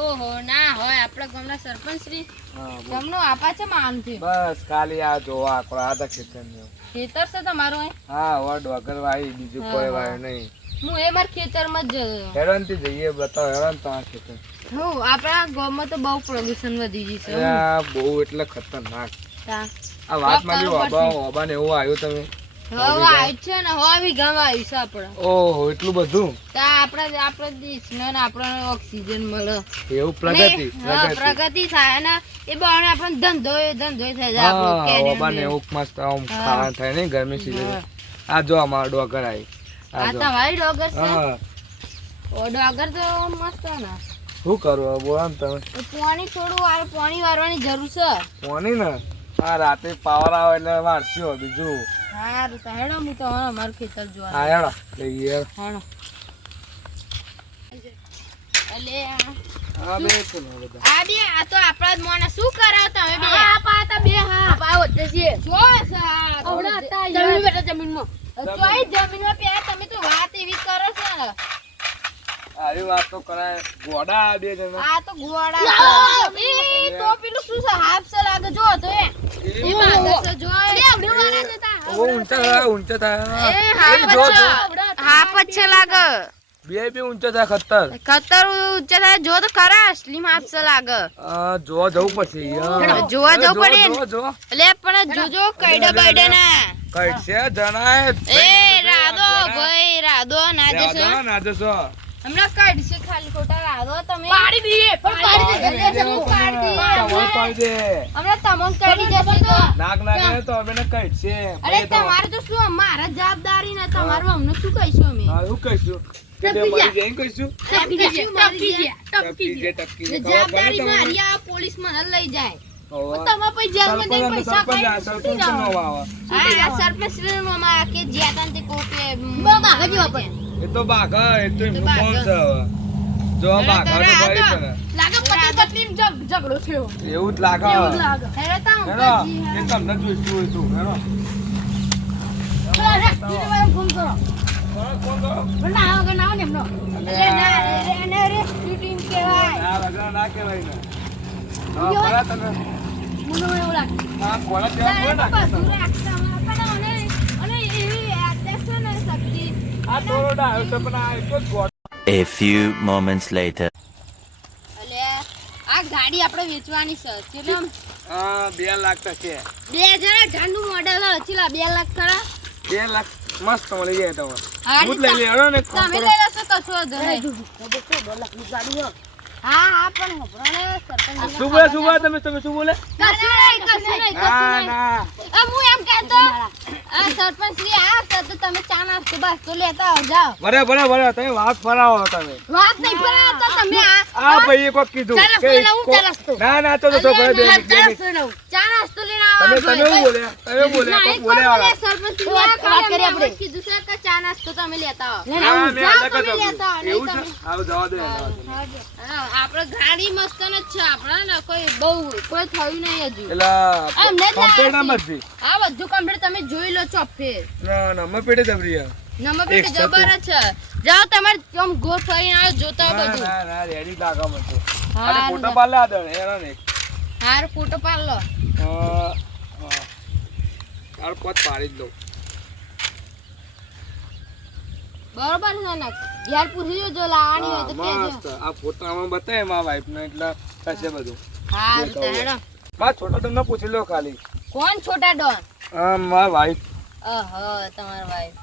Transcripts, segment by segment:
ઓહો ના હોય આપણા ગામના સરપંચ શ્રી ગામનો આપા છે માનથી બસ ખાલી આ જોવા આકડા આ ખેતર ને ખેતર છે તમારું અહીં હા વડ વગર વાઈ બીજું કોઈ વાય નહીં હું એ માર ખેતરમાં જ જયો હેરાન થી જઈએ બતાવો હેરાન તમારા ખેતર હું આપણા ગામમાં તો બહુ પ્રદૂષણ વધી ગયું છે આ બહુ એટલે ખતરનાક તા આ વાત માં ઓબા ને એવું આવ્યું તમે હવે આઈ છે ને હવે ગામ આવ્યું છે આપણે ઓહો એટલું બધું તા આપણા દેશને ને આપણને ઓક્સિજન મળે એવું પ્રગતિ પ્રગતિ થાય ને એ બહાને આપણને ધંધો થઈ જાય આપણો ઓબા ને એવું મસ્ત આમ ખાવાનું થાય ને ગરમી સીઝન આ જો અમાર ડોગર આવી આ તમારી ડોગર છે ઓ ડોગર તો મસ્ત ને શું કરું બોલો ને તમે પાણી થોડું પાણી વારવાની જરૂર છે પાણી ને આ રાતે પાવર આવે એટલે વારસ્યો બીજું હારું તો હેડો હું તો અમારું ખેતર જોવા હા હેડો લઈએ હેડો અલે આ બે છે ને બધા આ બે આ તો આપણા જ મોને શું કરાવ તમે બે આ પાતા બે હા પાવ જ છે જો આવડા હતા જમીન બેટા જમીનમાં તોય જમીનમાં પે તમે તો વાત એવી કરો છો ને આવી વાત તો કરાય ગોડા બે જણા આ તો ગોડા એ તો પેલું શું છે હાફ છે લાગે જો તો એ માગે છે જો લે આવડે વાળા જતા ઓ ઊંચા થાય એ હાફ છે લાગે બે ઊંચા થાય ખતર ઊંચા થાય જો તો ખરા અસલી હાફ છે લાગે જોવા જવું પછી જોવા જવું પડે જો લે પણ જોજો કઈડા બઈડા ના કઈ છે જણાય એ રાધો ભાઈ રાધો ના જશો હમણાં કાઢશે ખાલી ખોટા રાધો તમે પાડી દઈએ હમણાં તમોન કાઢી જશે તો નાક તો હવે ને કઈ છે અરે તમારે તો શું મારા જવાબદારી ને તમારું અમને શું કહીશું અમે શું કહીશું જવાબદારી મારી આ પોલીસ મને લઈ જાય તમે પછી જેલમાં જઈને પૈસા સરપંચ કે જ્યાં તે કોકે એ તો બાઘા એ તો એમનું કોણ છે જો બાઘા તો ભાઈ પણ લાગે પતિ પત્ની ઝઘડો થયો એવું જ લાગે હેરે તા એ તમને જોઈતું હતું હેરો ફોન કરો કોણ કરો ના ને એમનો રે શૂટિંગ કેવાય ના વગર ના કહેવાય ને હા કોલા તને મને એવું લાગે હા કોલા કેવા બધું રાખતા પણ અને એવી એટેશન શક્તિ આ થોડો ડાયો છે પણ આ એક જ ગોળ A few moments later. અલે આ ગાડી આપણે વેચવાની છે કેટલા 2 લાખ છે 2018 નું મોડેલ ચલા 2 લાખ ખરા 2 લાખ મસ્ત મળી જાય તમે હાડી હું લઈ લેવાનો ને તમે લઈ લેશો કશો વાંધો નહીં 2 લાખ ની ગાડી હા પણ હોપરાને સરપંચ શું બોલે તમે શું બોલે કશું નહીં ના હું એમ કહેતો આ સરપંચ શ્રી આ તો તમે ચા નાસ્તો બસ તો લેતા આવ જાઓ બરાબર તમે વાત ફરાવો તમે વાત નહીં ફરાવો તો તમે આ ભાઈએ કોક કીધું ના તો ભાઈ બે ચા નાસ્તો લઈને આવો તમે બોલે કોક બોલે આવા સરપંચ શ્રી વાત કરી આપણે કીધું છે કે ચા નાસ્તો તમે લેતા આવો ના મે અલગ તમે લેતા આવો એવું છે આવ જવા દે આપણે ગાડી મસ્ત ન છે આપણા ને કોઈ બહુ કોઈ થયું નહીં હજુ એલા કમ્પ્લીટ નથી આ બધું કમ્પ્લીટ તમે જોઈ લો ચોફે ના મે પેટે દબરીયા નંબર પેટે જબર છે જાઓ તમાર આમ ગોળ ફરીને આવો જોતા બધું ના રેડી લાગા મત અરે ફોટો પાડ લે આ દે હેરાન એક હાર ફોટો પાડ લો તાર પોત પાડી દો બરોબર છે ને યાર પૂછી જો લાવાની હોય તો કેજો મસ્ત આ ફોટામાં બતાય મારા વાઈફ ને એટલે થશે બધું હા હેડો બા છોટા તમને પૂછી લો ખાલી કોણ છોટા ડોન મારા વાઈફ ઓહો તમાર વાઈફ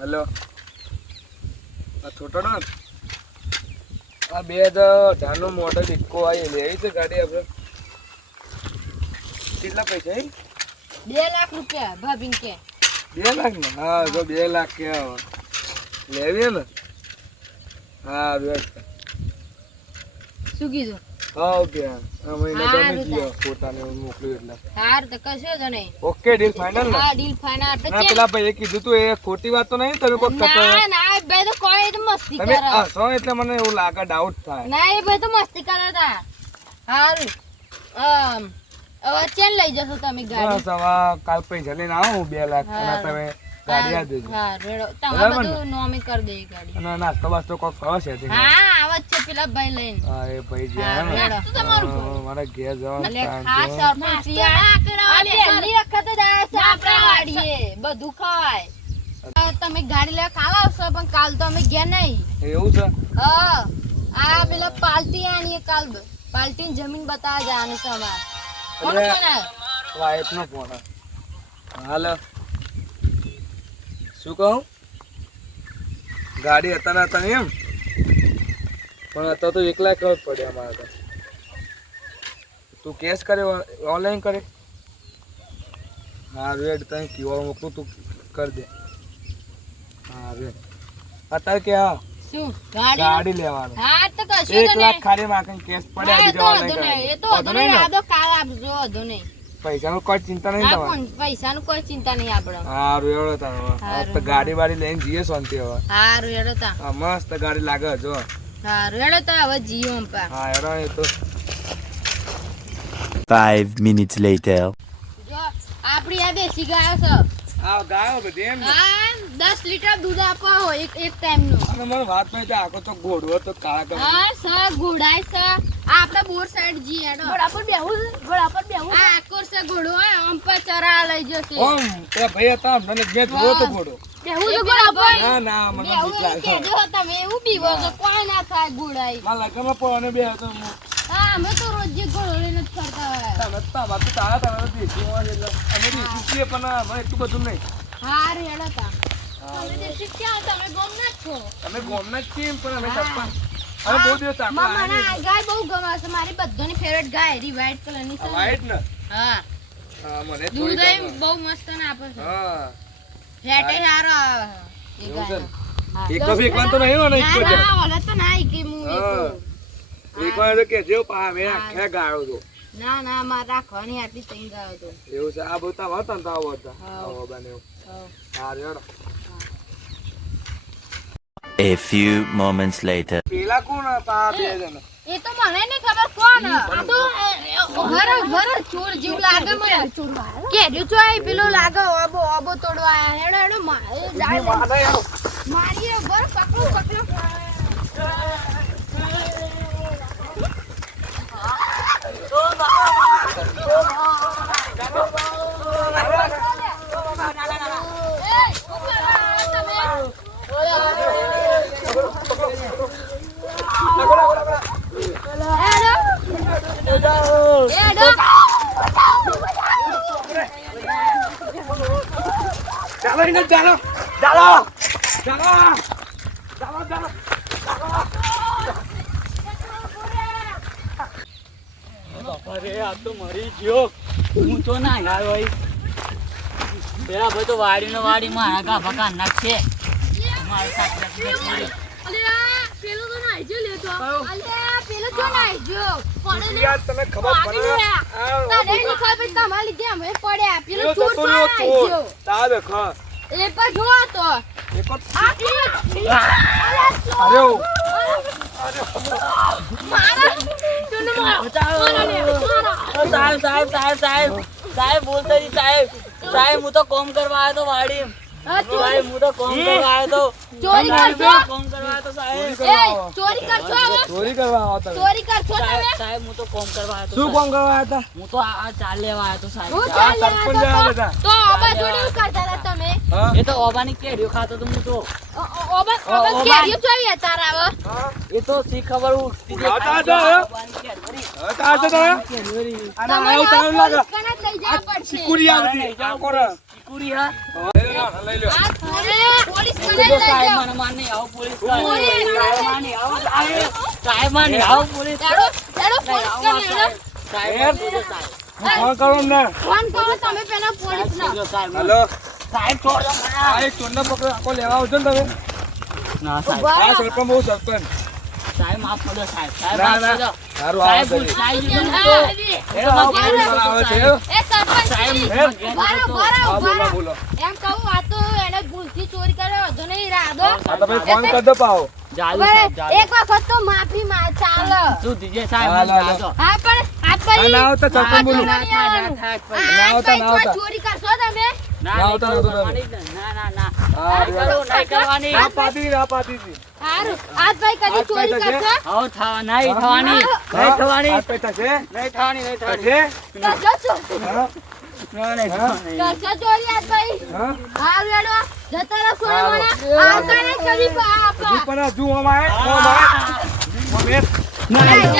હેલો આ છોટા ડોન આ 2018 નો મોડલ ઇકો આવી લે છે ગાડી આપણે કેટલા પૈસા 2 લાખ રૂપિયા ભાભીન કે 2 લાખ ને હા જો 2 લાખ કે લેવી ને હા વ્યવસ્થા શું કીધું ઓકે અમે નગર ગયો ફોટાને મોકલ્યું એટલે હાર તો કશો જ નહીં ઓકે ડીલ ફાઇનલ ને હા ડીલ ફાઇનલ એટલે ના પેલા ભાઈ કીધું તું એ ખોટી વાત તો નહીં તમે કોક કરતો ના બે તો કોઈ તો મસ્તી તમે કરે હસો એટલે મને એવું લાગે ડાઉટ થાય ના એ બે તો મસ્તી કરે તા હારું હવે ચેન લઈ જશો તમે ગાડી બસ હવે કાલ પૈસા લઈને આવો 2 લાખ અને તમે ગાડી આ દેજો. હા રેડો તમે બરાબર ને? બધું નોમી કરી દે ગાડી. અને નાસ્તો બાસ્તો કોક કરો છે તે. હા આવત છે પેલા ભાઈ લઈને. હા એ ભાઈ જે હા, હે ને, નાસ્તો તમારું મારા ઘેર જવાનું એટલે time ખાસ છે. સરપંચ પહેલી વખત જ આવ્યા છે આપણે વાડીએ બધું ખાય. તમે ગાડી લેવા કાલ આવશો પણ કાલ તો અમે ગયા નહીં. એવું છે? હા આ પેલા પાલટી આણીએ કાલ પાલટી જમીન બતાવવા જવાનું છે અમારે. કોનો એટલે- ફોન આવ્યો? વાઈફ નો ફોન આવે. હાલો શું કહું? ગાડી હતા ને હતા ને એમ પણ અત્યારે તો એકલા જ પડ્યા અમારે તો. તું કેશ કરે ઓનલાઈન કરે? હા રેડ તને ક્યુઆર મોકલું તું કરી દે. હા રેડ અત્યારે કે હા શું ગાડી ગાડી લેવાનું હા તો કશું 1 તો લાખ નહીં. ખાલી માકન કેશ પડ્યા હા, એ બીજા તો ઓનલાઈન વાંધો નહીં. કરે એ તો વાંધો નહીં. આ તો કાલ આપજો વાંધો નહીં. પૈસાનું કોઈ ચિંતા નહીં હા તમારે. પણ પૈસાનું કોઈ ચિંતા નહીં આપણે. હા રેડો તાર હવે હારું. તો ગાડી વાડી લઈને જઈએ શાંતિ હવે. હા રેડો તા હા મસ્ત ગાડી લાગે જો. હા રેડો તા હવે જીઓ અંપા. હા હેડો એ તો 5 minutes later. જો આપણી આ દેશી ગાયો છે. આ ગાયો બધી એમ ને? હા 10 લીટર દૂધ આપો એક ટાઈમ નું. અને મને વાત નહીં તો આખો તો ઘોડવો તો કાળા કલર. હા સ ઘોડાય છે. આ આપણે બોર સાઈડ જી હેડો. ઘોડા પર બેહું આ આકોર છે ઘોડો હોય અંપા ચરા લઈ જશે. ઓમ તે ભાઈ હતા મને મેં જોયો તો ઘોડો. બેહું તો ઘોડા પર. ના ના મને બેહું બીક લાગે. કેજો તમે એવું બીવો છો કોઈ ના થાય ઘોડાય. મારા લગ્નમાં પણ બે હતો હું. હા અમે તો રોજ જે ઘોડો લઈને જ ફરતા હોય. તમે તો તારા તમે દેશી હોય એટલે અમે દેશી છીએ પણ મને એટલું બધું નહીં. હા રેડો તા. તમે દેશી ક્યાં તમે ગોમ ના જ છો. અમે ગોમના જ છીએ પણ અમે હા. સરપંચ. અમે બહુ દિવસ આપણે મને આ ગાય બહુ ગમે છે મારી બધાની ફેવરેટ ગાય રી વ્હાઈટ કલરની છે ને. વાઈટ ને હા હા મને થોડી દૂધ એમ ગમે. બહુ મસ્ત ને આપે છે. હા ફેટે સારો આવે એ એવું છે ને? ગાયનો. એક કપ એકવાર તો નહીં હોય ને એક ના જ. ના ઓલે તો ના કે હું હા. એકલો. એકવાર તો કેજો પા મેં આખે ગાયો તો. ના ના મારે રાખવાની આટલી તઈ ગાયો તો. એવું છે આ બધા હતા ને તાવ હતા. હા. આવો બને એવું. હા. હા રેડો. A few moments later. પેલા કોણ હતા આ બે જણા? એ તો મને નહીં ખબર કોણ આ તો ઘર ચોર જેવું લાગે મને કેડ્યું તો આય પેલું લાગે ઓબો તોડવા આયા હેડો હેડો મારી ઘર પકડો ચાલો એને ચાલો ચાલો ચાલો ચાલો ચાલો અરે આ તો મરી ગયો. હું તો ના આવ્યો હોય. પેલા ભાઈ તો વાડીનો વાડી મારા ગાભા કાન નાખશે. મારે પેલું તો નાઈ જો લેતો પેલું તો નાઈ જો યાર તને ખબર પડે તને ની ખબર તમારી લીધે અમે પડ્યા પેલું આ ચોર તો નાઈ ચોર જો તા દેખો એ પર જો તો એકો આ અરે ઓ મારા તુને સાહેબ બોલતા જી સાહેબ હું તો કોમ કરવા આવ્યો તો વાડી. સાહેબ હું તો કોમ કરવા આવ્યો તો. ચોરી સાહેબ, કરશો હું કોમ કરવા આવ્યો તો સાહેબ. એ ચોરી કરશો હવે ચોરી કરવા આવો તમે ચોરી કરશો તમે સાહેબ હું તો કોમ કરવા આવ્યો તો શું સાહેબ. કામ કરવા આવ્યા હું તો આ ચાલ લેવા આવ્યો તો સાહેબ. હું આ ચાલ સરપંચ લેવા આવ્યા હતા. તો ઓબા જોડે એવું કરતા હતા તમે હતા હા એ તો ઓબાની કેરીઓ ખાતો તો હું તો. ઓબા કેરીઓ ચોરી તારા હવે એ તો શી ખબર હું આવતા હતા, ઓબાની કેરી. હવે તા છે તમે કેરી. આના આયો તારું લાગે કને લઈ જવા પડશે ચીકુરી આવતી આ કોણ ચીકુરી હા. લઈ લ્યો આ પોલીસ કને તો લઈ સાહેબ જાઓ મને માર નહીં આવો પોલીસ પોલીસ. સાહેબ માર નહીં આવો સાહેબ માર નહીં આવો પોલીસ ચાલો ચાલો પોલીસ કને સાહેબ ફોન કરો ને ફોન કરો તમે પેલા પોલીસ ના હેલો સાહેબ છોડો આ એક ચોરને પકડો આખો લેવા આવજો ને તમે ના સાહેબ આ સરપંચ બહુ સરપંચ સાહેબ માફ કરજો સાહેબ સાહેબ ના માફ ના કરજો સારું સાહેબ આવો ભૂલ તમે થઈ ગયું એ આવો પોલીસ વાળા આવે છે એ સરપંચ સાહેબ શ્રી, સાહેબ બારો બારો હા બોલો બારો બોલો એમ કહું આ તો એને ભૂલથી ચોરી કર્યો હતો નહીં રાધો આ તમે ફોન કરી દો પાવો જાલુ હવે સાહેબ જાલુ એક વખત તો માફી ચાલે શું દીજે સાહેબ હાલો, મને હાલો. જાજો. હા પણ આ ના આવતા સરપંચ બોલું ના થાય, ના થાય. ના આવતા, ના આવતા. ચોરી કરશો તમે ના ના, નહીં આવતા કરું, નહોતું તમે. કરવાની જ ને. ના ના ના હા, નહીં કરું, નહીં કરવાની ના પાતી હતી. હારું આજ ભાઈ કદી આજ ચોરી ભાઈ થશે? કરશે આવો થવા નહીં થવાની નહીં થવાની આ પૈસા છે? નહીં થવાની નહીં થવાની થશે? કરશો ચોરી હા? ના, નહીં હા? થવાની. કરશો ચોરી આજ ભાઈ હા? હારું હેડો જતા રહો સોના હારું. મોના આવતા નહીં કદી હજુ આપા પણ હજુ ઓમ આય, ઓમ આય. ઓમ એક. ના, ના,